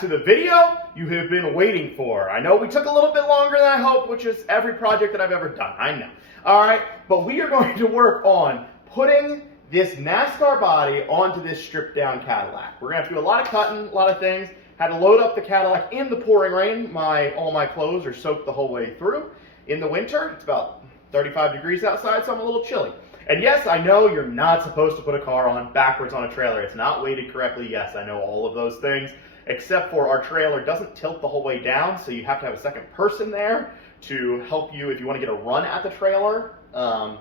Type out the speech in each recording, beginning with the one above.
back to the video you have been waiting for. I know we took a little bit longer than I hoped, which is every project that I've ever done, I know. All right, but we are going to work on putting this Nascar body onto this stripped down Cadillac. We're gonna have to do a lot of cutting, a lot of things. Had to load up the Cadillac in the pouring rain. All my clothes are soaked the whole way through. In the winter, it's about 35 degrees outside, so I'm a little chilly. And yes, I know you're not supposed to put a car on backwards on a trailer. It's not weighted correctly. Yes, I know all of those things, except for our trailer doesn't tilt the whole way down, so you have to have a second person there to help you if you want to get a run at the trailer, to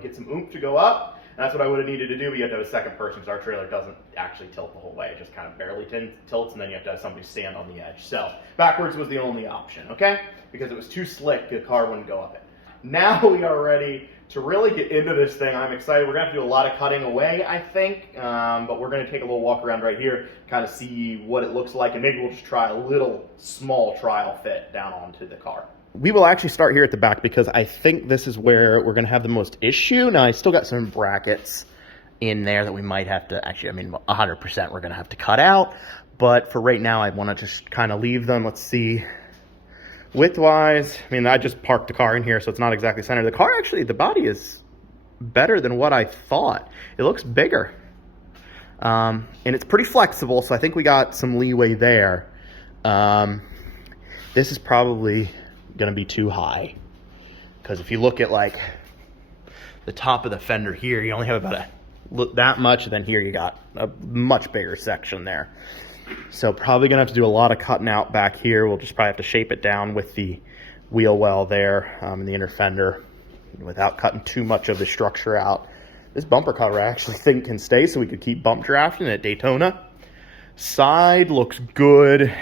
get some oomph to go up. And that's what I would have needed to do, but you have to have a second person because our trailer doesn't actually tilt the whole way. It just kind of barely tilts, and then you have to have somebody stand on the edge. So backwards was the only option, okay? Because it was too slick, the car wouldn't go up it. Now we are ready to really get into this thing. I'm excited. We're going to have to do a lot of cutting away, I think, but we're going to take a little walk around right here, kind of see what it looks like, and maybe we'll just try a little small trial fit down onto the car. We will actually start here at the back because I think this is where we're going to have the most issue. Now, I still got some brackets in there that we might have to, 100% we're going to have to cut out, but for right now, I want to just kind of leave them. Let's see. Width-wise, I just parked the car in here, so it's not exactly centered. The car, actually, the body is better than what I thought. It looks bigger. And it's pretty flexible, so I think we got some leeway there. This is probably going to be too high. Because if you look at, the top of the fender here, you only have about that much, and then here you got a much bigger section there. So probably going to have to do a lot of cutting out back here. We'll just probably have to shape it down with the wheel well there and the inner fender without cutting too much of the structure out. This bumper cover I actually think can stay, so we could keep bump drafting at Daytona. Side looks good.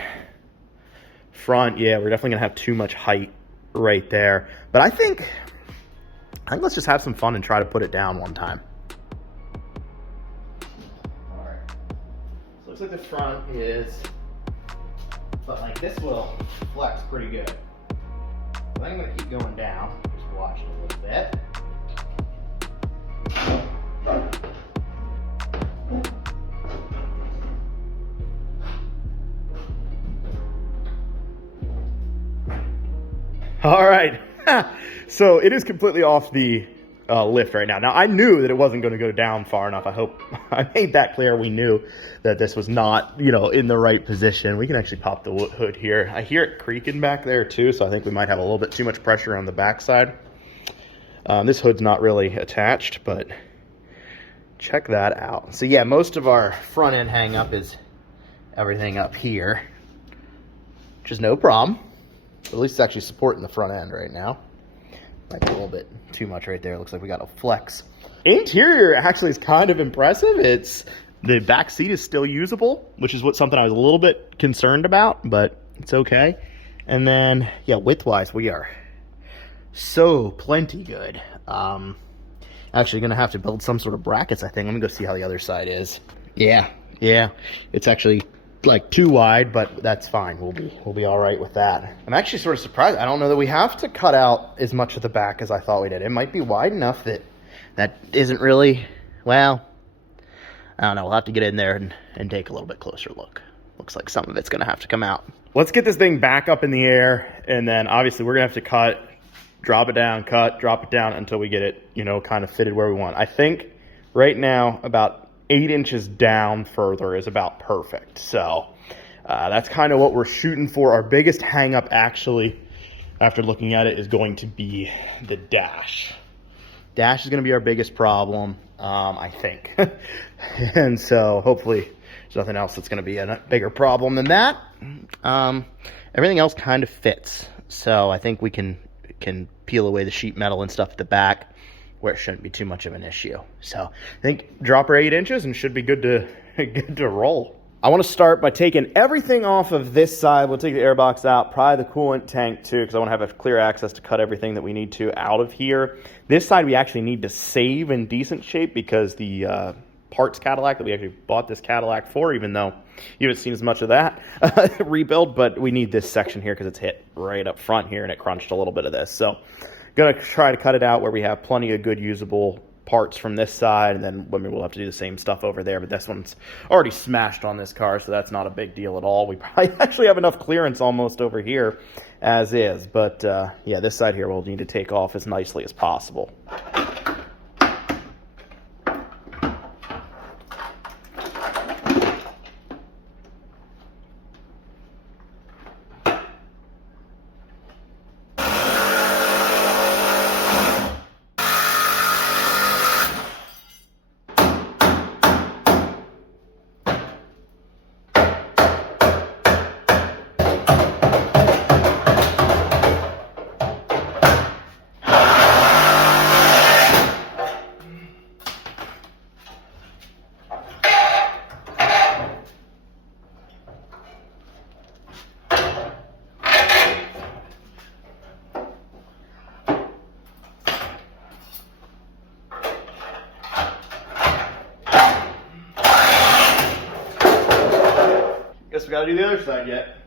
Front, yeah, we're definitely going to have too much height right there. But I think let's just have some fun and try to put it down one time. Looks like the front is, but this will flex pretty good. So I'm going to keep going down, just watch it a little bit. All right, so it is completely off the lift right now. Now, I knew that it wasn't going to go down far enough. I hope I made that clear. We knew that this was not, in the right position. We can actually pop the hood here. I hear it creaking back there too, so I think we might have a little bit too much pressure on the backside. This hood's not really attached, but check that out. So yeah, most of our front end hang up is everything up here, which is no problem. At least it's actually supporting the front end right now. Might be a little bit too much right there. Looks like we got a flex. Interior actually is kind of impressive. The back seat is still usable, which is something I was a little bit concerned about, but it's okay. And then, yeah, width-wise, we are so plenty good. Actually going to have to build some sort of brackets, I think. Let me go see how the other side is. Yeah, it's actually too wide, but that's fine. We'll be all right with that. I'm actually sort of surprised. I don't know that we have to cut out as much of the back as I thought we did. It might be wide enough that isn't really, well, I don't know. We'll have to get in there and take a little bit closer look. Looks like some of it's going to have to come out. Let's get this thing back up in the air, and then obviously we're going to have to cut, drop it down, cut, drop it down until we get it, kind of fitted where we want. I think right now about 8 inches down further is about perfect. So that's kind of what we're shooting for. Our biggest hang up, actually, after looking at it, is going to be the dash. Dash is going to be our biggest problem, I think. And so hopefully there's nothing else that's going to be a bigger problem than that. Everything else kind of fits. So I think we can peel away the sheet metal and stuff at the back, where it shouldn't be too much of an issue. So I think drop her 8 inches and should be good to roll. I want to start by taking everything off of this side. We'll take the air box out, probably the coolant tank too, because I want to have a clear access to cut everything that we need to out of here. This side we actually need to save in decent shape because the parts Cadillac that we actually bought this Cadillac for, even though you haven't seen as much of that rebuild, but we need this section here because it's hit right up front here and it crunched a little bit of this. So gonna try to cut it out where we have plenty of good usable parts from this side, and then we'll have to do the same stuff over there. But this one's already smashed on this car, so that's not a big deal at all. We probably actually have enough clearance almost over here as is. But yeah, this side here we'll need to take off as nicely as possible. Guess we gotta do the other side yet.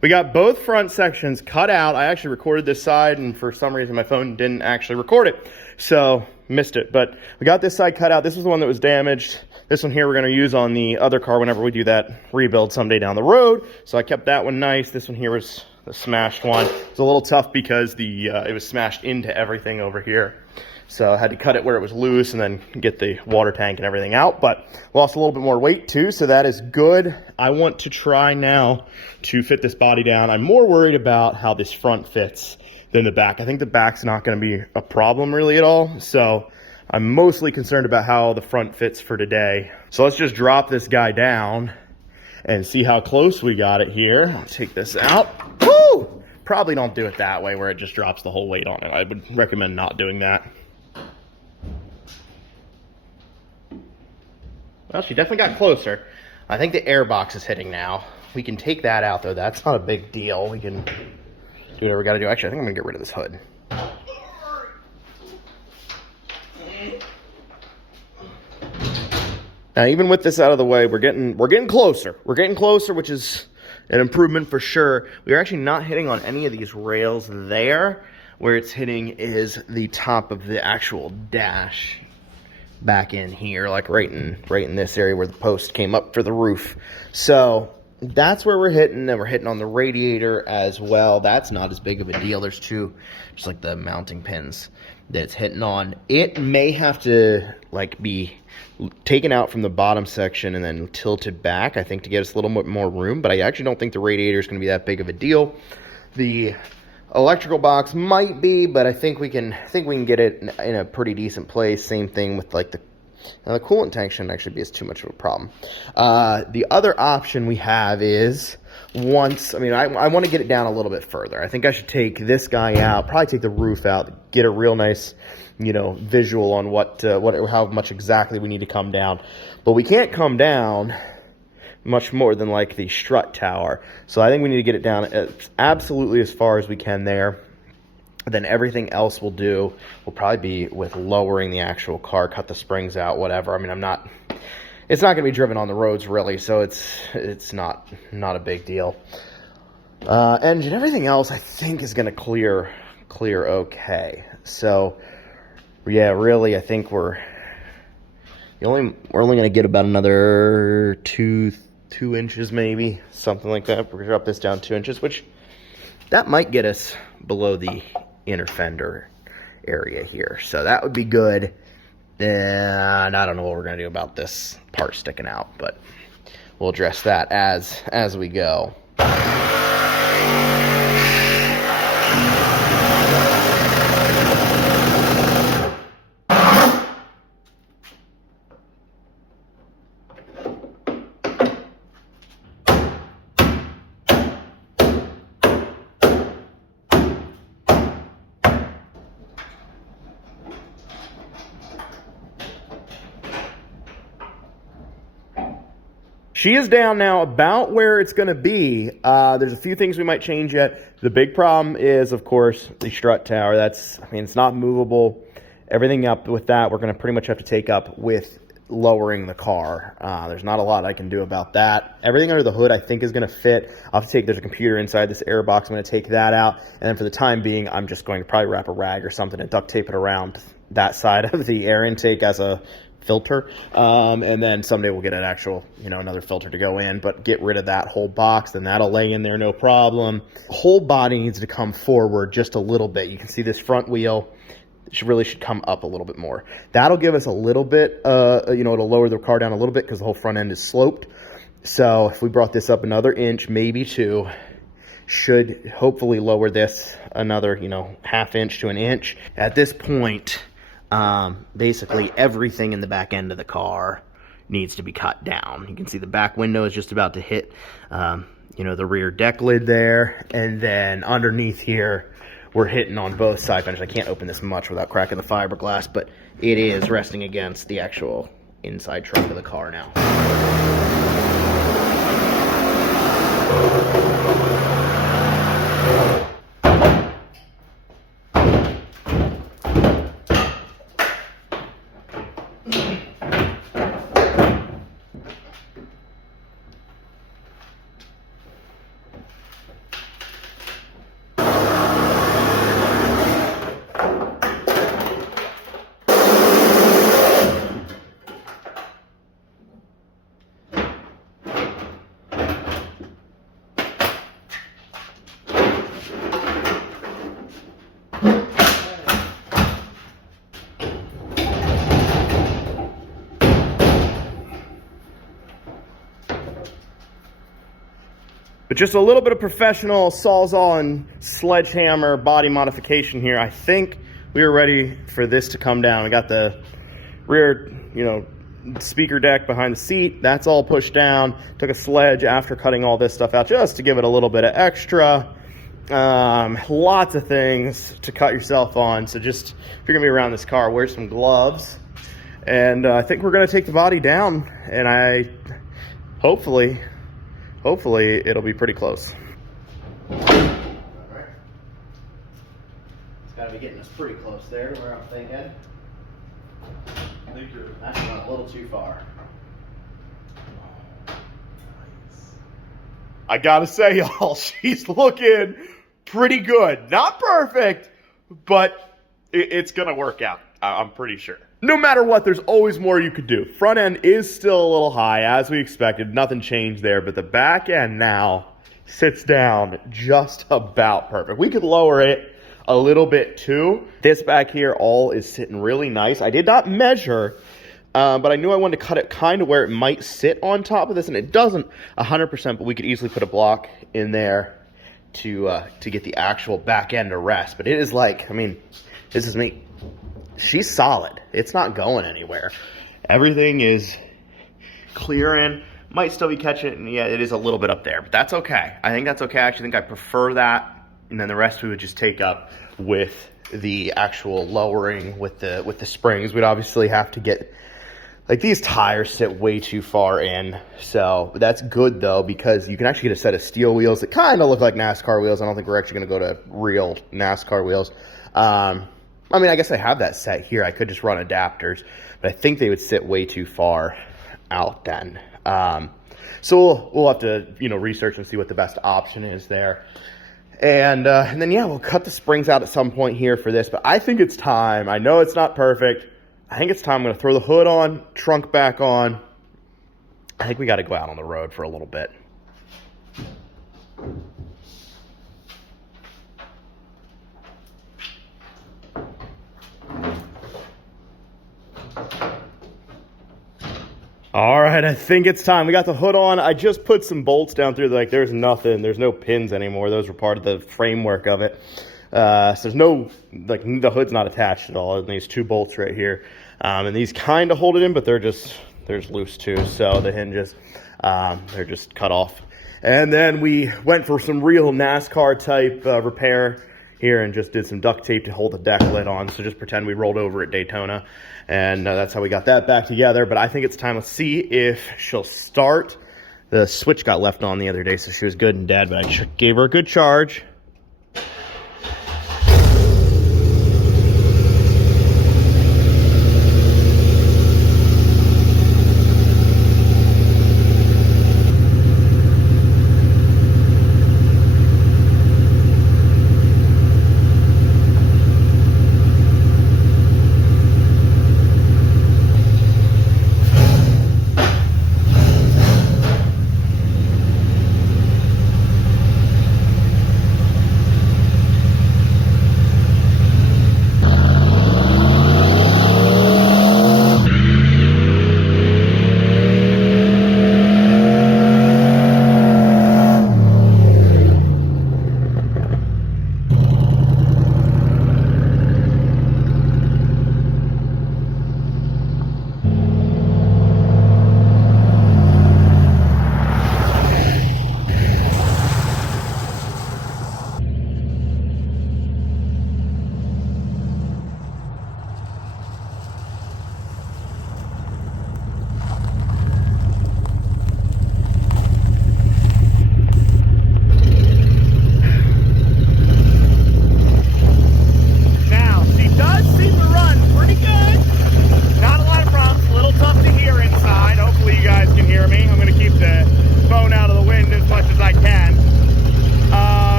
We got both front sections cut out. I actually recorded this side, and for some reason my phone didn't actually record it, so missed it. But we got this side cut out. This was the one that was damaged. This one here we're going to use on the other car whenever we do that rebuild someday down the road. So I kept that one nice. This one here was the smashed one. It's a little tough because it was smashed into everything over here. So I had to cut it where it was loose and then get the water tank and everything out. But lost a little bit more weight too, so that is good. I want to try now to fit this body down. I'm more worried about how this front fits than the back. I think the back's not going to be a problem really at all. So I'm mostly concerned about how the front fits for today. So let's just drop this guy down and see how close we got it here. I'll take this out. Woo! Probably don't do it that way where it just drops the whole weight on it. I would recommend not doing that. Well, she definitely got closer. I think the air box is hitting now. We can take that out though. That's not a big deal. We can do whatever we gotta do. Actually, I think I'm gonna get rid of this hood. Now, even with this out of the way, we're getting closer. We're getting closer, which is an improvement for sure. We're actually not hitting on any of these rails there. Where it's hitting is the top of the actual dash back in here, like right in this area where the post came up for the roof. So that's where we're hitting, and we're hitting on the radiator as well. That's not as big of a deal. There's two, just like the mounting pins that's hitting on. It may have to like be taken out from the bottom section and then tilted back, I think, to get us a little bit more room. But I actually don't think the radiator is going to be that big of a deal. The electrical box might be, but I think we can get it in a pretty decent place. Same thing with like the coolant tank shouldn't actually be as too much of a problem. The other option we have is I want to get it down a little bit further. I think I should take this guy out, probably take the roof out, get a real nice, visual on how much exactly we need to come down. But we can't come down much more than like the strut tower. So I think we need to get it down absolutely as far as we can there. Then everything else we'll do will probably be with lowering the actual car, cut the springs out, whatever. I mean, it's not going to be driven on the roads really, so it's not a big deal. Engine, everything else I think is going to clear okay. So yeah, really, I think we're only going to get about another two inches, maybe something like that. We're going to drop this down 2 inches, which that might get us below the inner fender area here. So that would be good. And I don't know what we're going to do about this part sticking out, but we'll address that as we go. She is down now about where it's going to be. There's a few things we might change yet. The big problem is, of course, the strut tower. It's not movable. Everything up with that, we're going to pretty much have to take up with lowering the car. There's not a lot I can do about that. Everything under the hood I think is going to fit. I'll have to take, there's a computer inside this air box. I'm going to take that out. And then for the time being, I'm just going to probably wrap a rag or something and duct tape it around that side of the air intake as a filter. And then someday we'll get an actual, another filter to go in, but get rid of that whole box. Then that'll lay in there, no problem. Whole body needs to come forward just a little bit. You can see this front wheel should come up a little bit more. That'll give us a little bit, it'll lower the car down a little bit because the whole front end is sloped. So if we brought this up another inch, maybe two, should hopefully lower this another, half inch to an inch. At this point, basically everything in the back end of the car needs to be cut down. You can see the back window is just about to hit, the rear deck lid there. And then underneath here, we're hitting on both side fenders. I can't open this much without cracking the fiberglass, but it is resting against the actual inside trunk of the car now. But just a little bit of professional Sawzall and sledgehammer body modification here. I think we are ready for this to come down. We got the rear, speaker deck behind the seat. That's all pushed down. Took a sledge after cutting all this stuff out just to give it a little bit of extra. Lots of things to cut yourself on. So just, if you're gonna be around this car, wear some gloves. And I think we're gonna take the body down, and hopefully it'll be pretty close. All right. It's gotta be getting us pretty close there to where I'm thinking. That's not a little too far. Nice. I gotta say, y'all, she's looking pretty good. Not perfect, but it's gonna work out. I'm pretty sure. No matter what, there's always more you could do. Front end is still a little high, as we expected. Nothing changed there, but the back end now sits down just about perfect. We could lower it a little bit too. This back here all is sitting really nice. I did not measure, but I knew I wanted to cut it kind of where it might sit on top of this, and it doesn't 100%, but we could easily put a block in there to get the actual back end to rest. But it is like, this is me. She's solid. It's not going anywhere. Everything is clearing. Might still be catching it, and yeah, it is a little bit up there, but that's okay. I think that's okay. I actually think I prefer that, and then the rest we would just take up with the actual lowering with the springs. We'd obviously have to get, like, these tires sit way too far in, so that's good though, because you can actually get a set of steel wheels that kind of look like NASCAR wheels. I don't think we're actually going to go to real NASCAR wheels. I guess I have that set here. I could just run adapters, but I think they would sit way too far out then. So we'll have to, research and see what the best option is there. And then, yeah, we'll cut the springs out at some point here for this, but I think it's time. I know it's not perfect. I think it's time. I'm going to throw the hood on, trunk back on. I think we got to go out on the road for a little bit. All right, I think it's time. We got the hood on. I just put some bolts down through, like, there's nothing. There's no pins anymore. Those were part of the framework of it. So there's no, like, the hood's not attached at all. And these two bolts right here. And these kind of hold it in, but they're loose too. So the hinges, they're just cut off. And then we went for some real NASCAR type repair here and just did some duct tape to hold the deck lid on. So just pretend we rolled over at Daytona. And that's how we got that back together. But I think it's time to see if she'll start. The switch got left on the other day, so she was good and dead, but I gave her a good charge.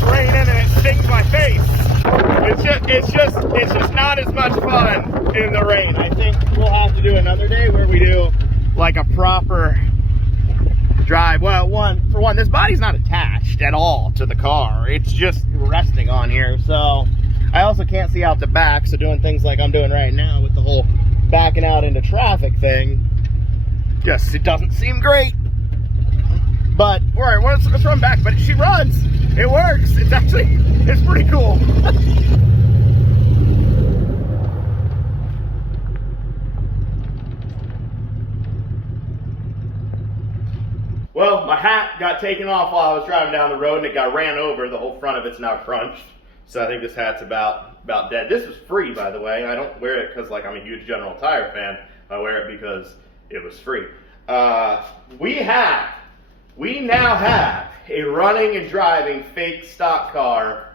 it's raining and it stings my face. It's just not as much fun in the rain. I think we'll have to do another day where we do like a proper drive. Well, for one, this body's not attached at all to the car. It's just resting on here. So I also can't see out the back. So doing things like I'm doing right now with the whole backing out into traffic thing, just it doesn't seem great. But all right, let's run back. But she runs. It works. It's pretty cool. Well, my hat got taken off while I was driving down the road and it got ran over. The whole front of it's now crunched. So I think this hat's about dead. This was free, by the way. I don't wear it because like I'm a huge General Tire fan. I wear it because it was free. We now have a running and driving fake stock car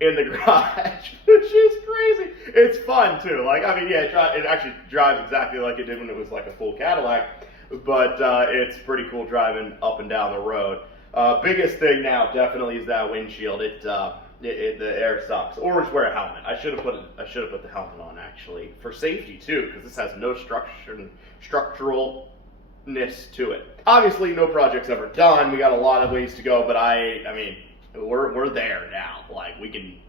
in the garage, which is crazy. It's fun too. Like, I mean, yeah, it actually drives exactly like it did when it was like a full Cadillac, but it's pretty cool driving up and down the road. Biggest thing now definitely is that windshield. The air sucks. Or just wear a helmet. I should have put the helmet on actually for safety too, because this has no structuralness to it. Obviously, no project's ever done. We got a lot of ways to go, but I mean, we're there now. Like we can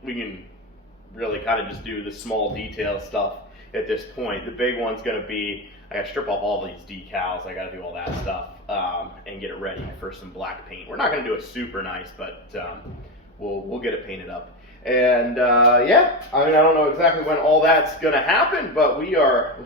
really kind of just do the small detail stuff at this point. The big one's gonna be I gotta strip off all these decals. I gotta do all that stuff and get it ready for some black paint. We're not gonna do it super nice, but we'll get it painted up. And yeah, I mean, I don't know exactly when all that's gonna happen, but we are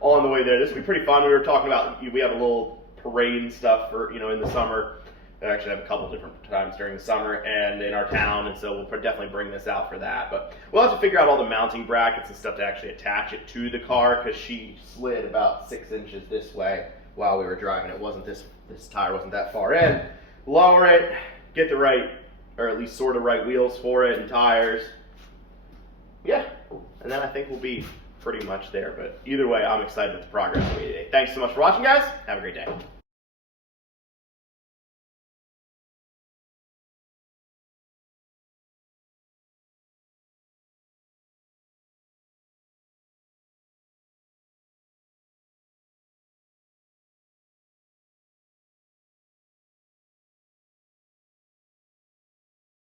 on the way there. This will be pretty fun. We were talking about, we have a little parade and stuff for, in the summer. I actually have a couple different times during the summer and in our town, and so we'll definitely bring this out for that. But we'll have to figure out all the mounting brackets and stuff to actually attach it to the car, because she slid about 6 inches this way while we were driving. It wasn't this tire wasn't that far in. Lower it, get the right, or at least sort of right wheels for it and tires. Yeah, and then I think we'll be pretty much there. But either way, I'm excited with the progress we made today. Thanks so much for watching, guys. Have a great day.